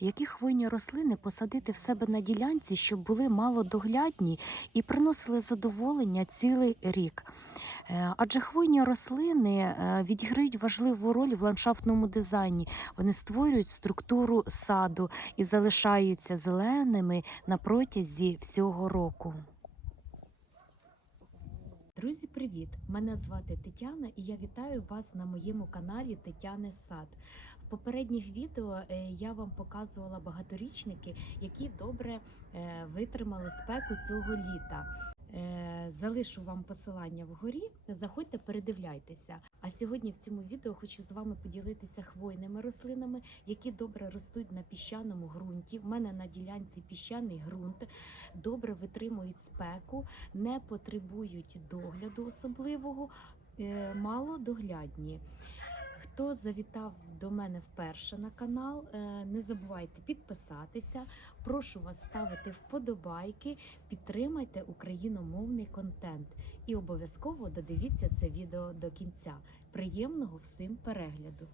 Які хвойні рослини посадити в себе на ділянці, щоб були малодоглядні і приносили задоволення цілий рік? Е, Адже хвойні рослини е, відіграють важливу роль в ландшафтному дизайні. Вони створюють структуру саду і залишаються зеленими на протязі всього року. Привіт! Мене звати Тетяна і я вітаю вас на моєму каналі Тетяни Сад. В попередніх відео е, я вам показувала багаторічники, які добре е, витримали спеку цього літа. Е, Залишу вам посилання вгорі. Заходьте, передивляйтеся. А сьогодні в цьому відео хочу з вами поділитися хвойними рослинами, які добре ростуть на піщаному ґрунті. В мене на ділянці піщаний ґрунт, добре витримують спеку, не потребують догляду особливого, е, мало доглядні. Хто завітав до мене вперше на канал, е, не забувайте підписатися. Прошу вас ставити вподобайки, підтримайте україномовний контент і обов'язково додивіться це відео до кінця. Приємного всім перегляду!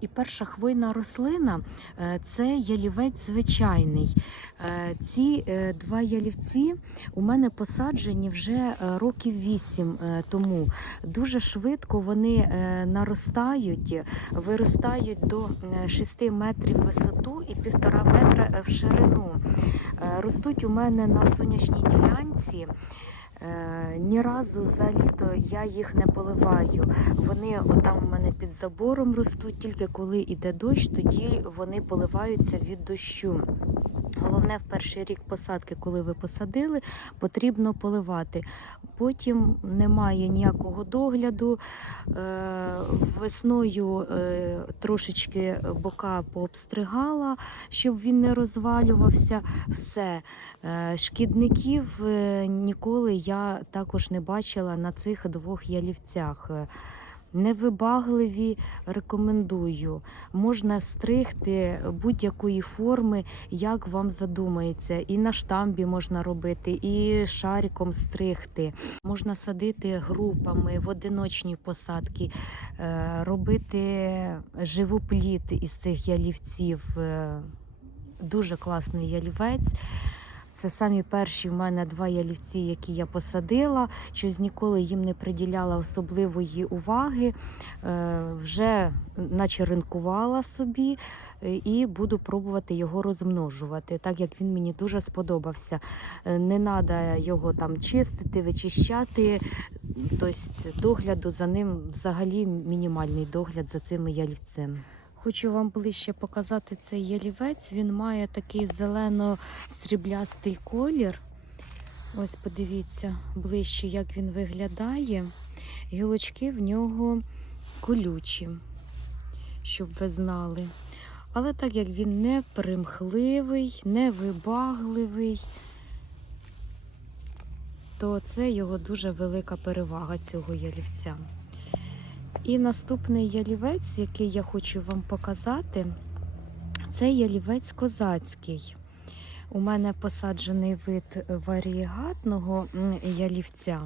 І перша хвойна рослина е, це ялівець звичайний. Е, Ці е, два ялівці у мене посаджені вже років вісім тому. Дуже швидко вони наростають, виростають до 6 метрів висоту і півтора метра в ширину. Ростуть у мене на сонячній ділянці. Е, Ні разу за літо я їх не поливаю. Вони отам у мене під забором ростуть, тільки коли йде дощ, тоді вони поливаються від дощу. Головне в перший рік посадки, коли ви посадили, потрібно поливати. Потім немає ніякого догляду. Е, Весною е, трошечки бока пообстригала, щоб він не розвалювався. Все. Е, Шкідників ніколи я також не бачила на цих двох ялівцях. Невибагливі рекомендую. Можна стригти будь-якої форми, як вам задумається. І на штамбі можна робити, і шариком стригти. Можна садити групами в одиночні посадки, е, робити живопліт із цих ялівців. Е, Дуже класний ялівець. Це самі перші в мене два ялівці, які я посадила. Щось ніколи їм не приділяла особливої уваги. Е, Вже наче ринкувала собі е, і буду пробувати його розмножувати, так як він мені дуже сподобався. Е, Не треба його там чистити, вичищати. Тобто догляду за ним взагалі мінімальний догляд за цими ялівцями. Хочу вам ближче показати цей ялівець. Він має такий зелено-сріблястий колір. Ось подивіться ближче, як він виглядає. Гілочки в нього колючі, щоб ви знали. Але так як він не примхливий, не вибагливий, то це його дуже велика перевага цього ялівця. І наступний ялівець, який я хочу вам показати, це ялівець козацький. У мене посаджений вид варієгатного ялівця.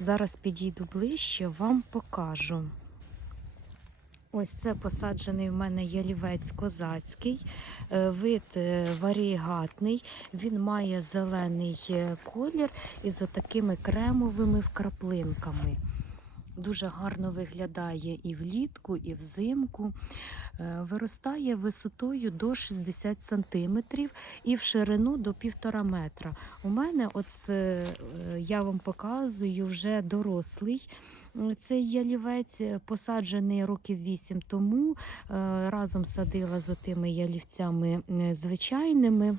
Зараз підійду ближче, вам покажу. Ось це посаджений в мене ялівець козацький, е, вид е, варієгатний. Він має зелений е, колір із такими кремовими вкраплинками. Дуже гарно виглядає і влітку, і взимку. Е, Виростає висотою до 60 см і в ширину до 1,5 метра. У мене оце, я вам показую вже дорослий. е, Цей ялівець е, посаджений років 8 тому. Разом садила з отими ялівцями звичайними.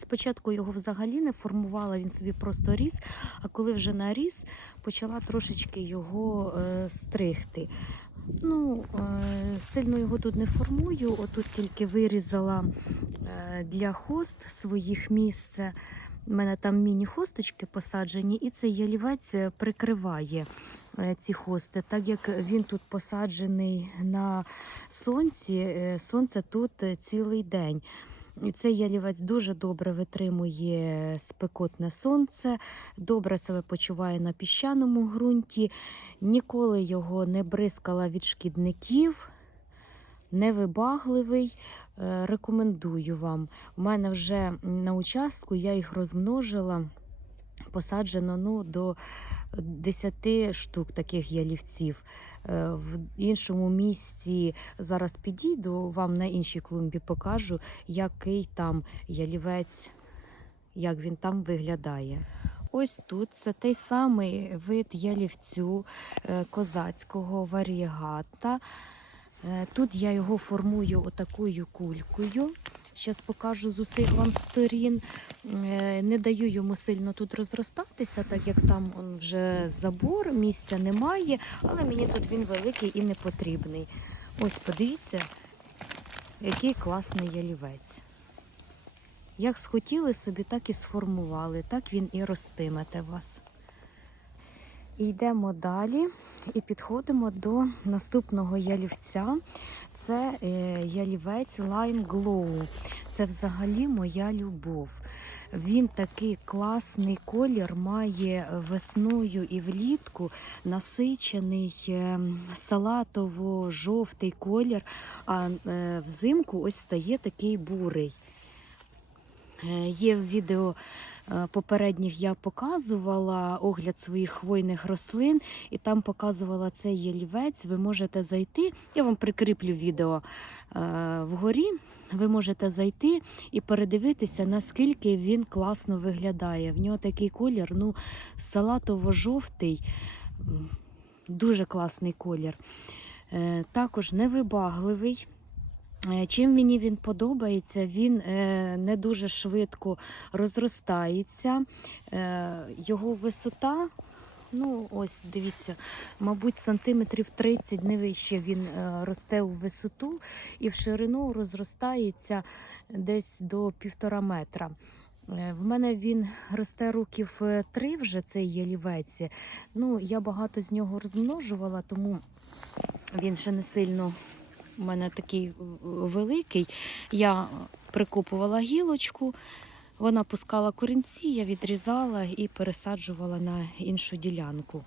Спочатку його взагалі не формувала, він собі просто ріс, а коли вже наріс, почала трошечки його е, стригти. Ну, е, сильно його тут не формую, отут тільки вирізала е, для хост своїх місце. У мене там міні-хосточки посаджені, і цей ялівець прикриває е, ці хости. Так як він тут посаджений на сонці, е, сонце тут е, цілий день. Цей ялівець дуже добре витримує спекотне сонце, добре себе почуває на піщаному ґрунті. Ніколи його не бризкала від шкідників, невибагливий. Е, Рекомендую вам. У мене вже на участку я їх розмножила, посаджено ну, до 10 штук таких ялівців. Е, В іншому місці зараз підійду, вам на іншій клумбі покажу, який там ялівець, як він там виглядає. Ось тут це той самий вид ялівцю е, козацького варієгата. Е, Тут я його формую отакою кулькою. Зараз покажу з усіх вам сторін. Е, Не даю йому сильно тут розростатися, так як там вже забор, місця немає, але мені тут він великий і не потрібний. Ось подивіться, який класний ялівець. Як схотіли собі, так і сформували, так він і ростиметься у вас. І йдемо далі і підходимо до наступного ялівця. Це е, ялівець Lime Glow. Це взагалі моя любов. Він такий класний колір має весною і влітку насичений е, салатово-жовтий колір, а е, взимку ось стає такий бурий. Є в відео попередніх я показувала огляд своїх хвойних рослин, і там показувала цей ялівець. Ви можете зайти. Я вам прикріплю відео е, вгорі. Ви можете зайти і передивитися, наскільки він класно виглядає. В нього такий колір, ну, салатово-жовтий, дуже класний колір. Е, Також невибагливий. Е, Чим мені він подобається, він е, не дуже швидко розростається. Е, Його висота, ну ось дивіться, мабуть, сантиметрів 30 не вище він росте у висоту і в ширину розростається десь до півтора метра. В мене він росте років три вже цей ялівець. Ну, я багато з нього розмножувала, тому він ще не сильно у мене такий великий. Я прикопувала гілочку, вона пускала корінці, я відрізала і пересаджувала на іншу ділянку.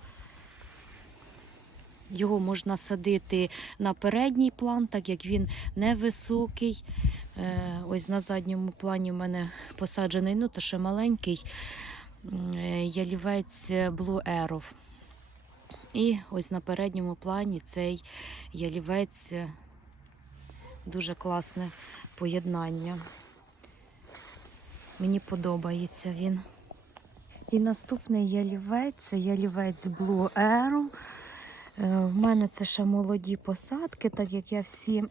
Його можна садити на передній план, так як він невисокий. Е, Ось на задньому плані в мене посаджений, ну то ще маленький е, ялівець Blue Arrow. І ось на передньому плані цей ялівець е, дуже класне поєднання. Мені подобається він. І наступний ялівець це ялівець Blue Arrow. Е, В мене це ще молоді посадки, так як я всі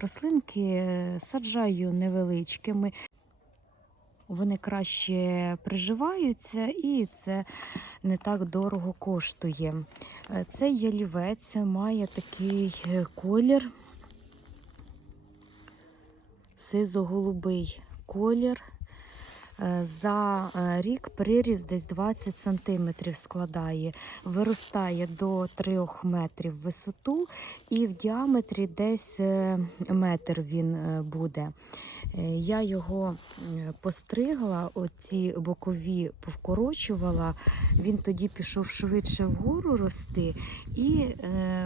рослинки е, саджаю невеличкими. Вони краще приживаються і це не так дорого коштує. Е, Цей ялівець має такий колір сизо-голубий колір. Е, За е, рік приріст десь 20 см складає, виростає до 3 метрів в висоту і в діаметрі десь е, метр він буде. Я його постригла, оці бокові повкорочувала. Він тоді пішов швидше вгору рости, і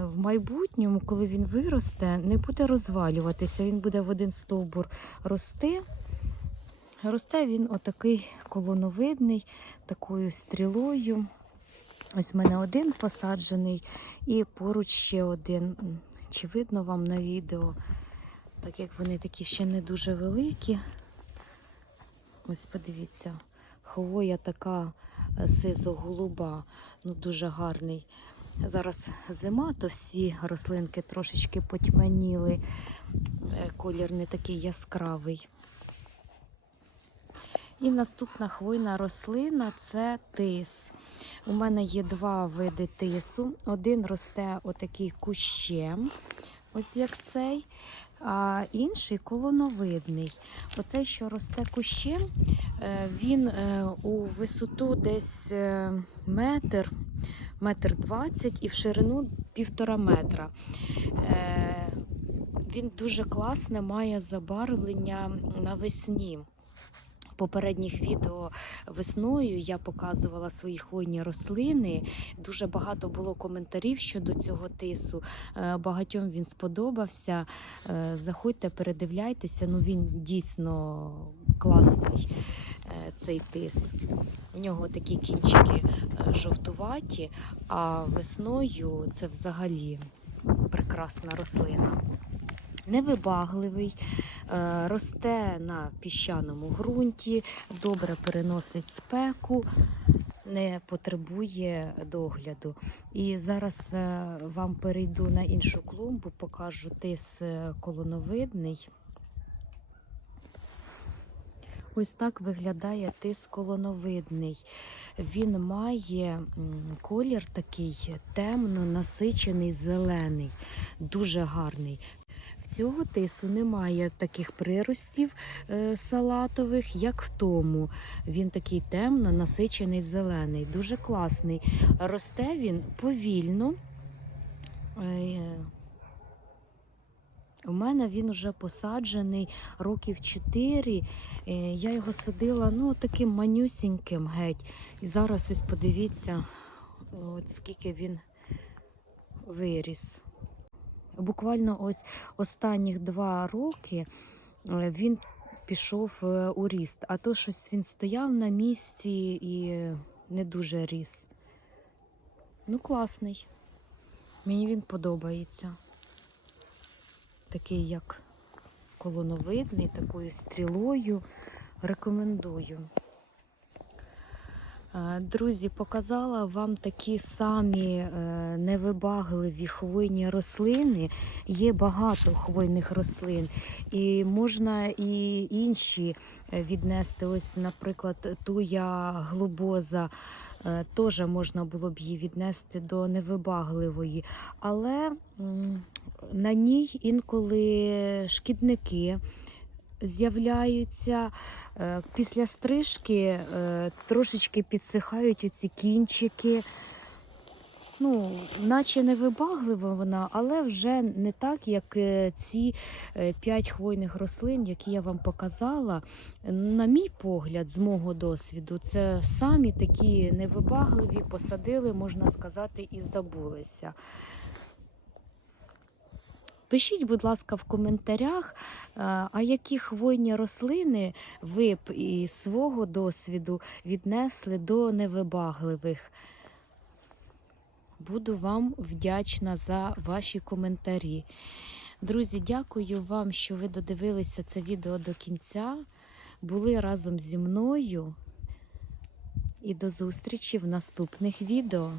в майбутньому, коли він виросте, не буде розвалюватися. Він буде в один стовбур рости. Росте він отакий колоновидний, такою стрілою. Ось в мене один посаджений і поруч ще один. Чи видно вам на відео? Так як вони такі ще не дуже великі. Ось подивіться, хвоя така е, сизо-голуба, ну дуже гарний. Зараз зима, то всі рослинки трошечки потьмяніли. Е, Колір не такий яскравий. І наступна хвойна рослина це тис. У мене є два види тису. Один росте отакий кущем, ось як цей, а інший колоновидний. Оцей, що росте кущем, е, він е, у висоту десь е, метр, метр двадцять і в ширину півтора метра. Він дуже класне має забарвлення навесні. Попередніх відео весною я показувала свої хвойні рослини. Дуже багато було коментарів щодо цього тису. Е, Багатьом він сподобався. Е, Заходьте, передивляйтеся. Ну він дійсно класний. е, Цей тис. У нього такі кінчики жовтуваті, а весною це взагалі прекрасна рослина. Невибагливий, росте на піщаному ґрунті, добре переносить спеку, не потребує догляду. І зараз е, вам перейду на іншу клумбу, покажу тис е, колоновидний. Ось так виглядає тис колоновидний. Він має колір такий темно насичений зелений, дуже гарний. Цього тису немає таких приростів е, салатових, як в тому. Він такий темно насичений зелений, дуже класний. Росте він повільно. Е, у мене він вже посаджений років 4. Е, Я його садила ну, таким манюсіньким геть. І зараз ось подивіться, от скільки він виріс. Буквально ось останніх два роки е, він пішов е, у ріст, а то щось він стояв на місці і не дуже ріс. Ну, класний. Мені він подобається. Такий як колоновидний, такою стрілою. Рекомендую. Друзі, показала вам такі самі е, невибагливі хвойні рослини. Є багато хвойних рослин, і можна і інші е, віднести. Ось, наприклад, туя глобоза. е, Теж можна було б її віднести до невибагливої, але на ній інколи шкідники з'являються. Е, Після стрижки е, трошечки підсихають оці кінчики. Ну, наче невибаглива вона, але вже не так, як е, ці п'ять хвойних рослин, які я вам показала. На мій погляд, з мого досвіду, це самі такі невибагливі, посадили, можна сказати, і забулися. Пишіть, будь ласка, в коментарях, е, а які хвойні рослини ви б із свого досвіду віднесли до невибагливих. Буду вам вдячна за ваші коментарі. Друзі, дякую вам, що ви додивилися це відео до кінця. Були разом зі мною. І до зустрічі в наступних відео.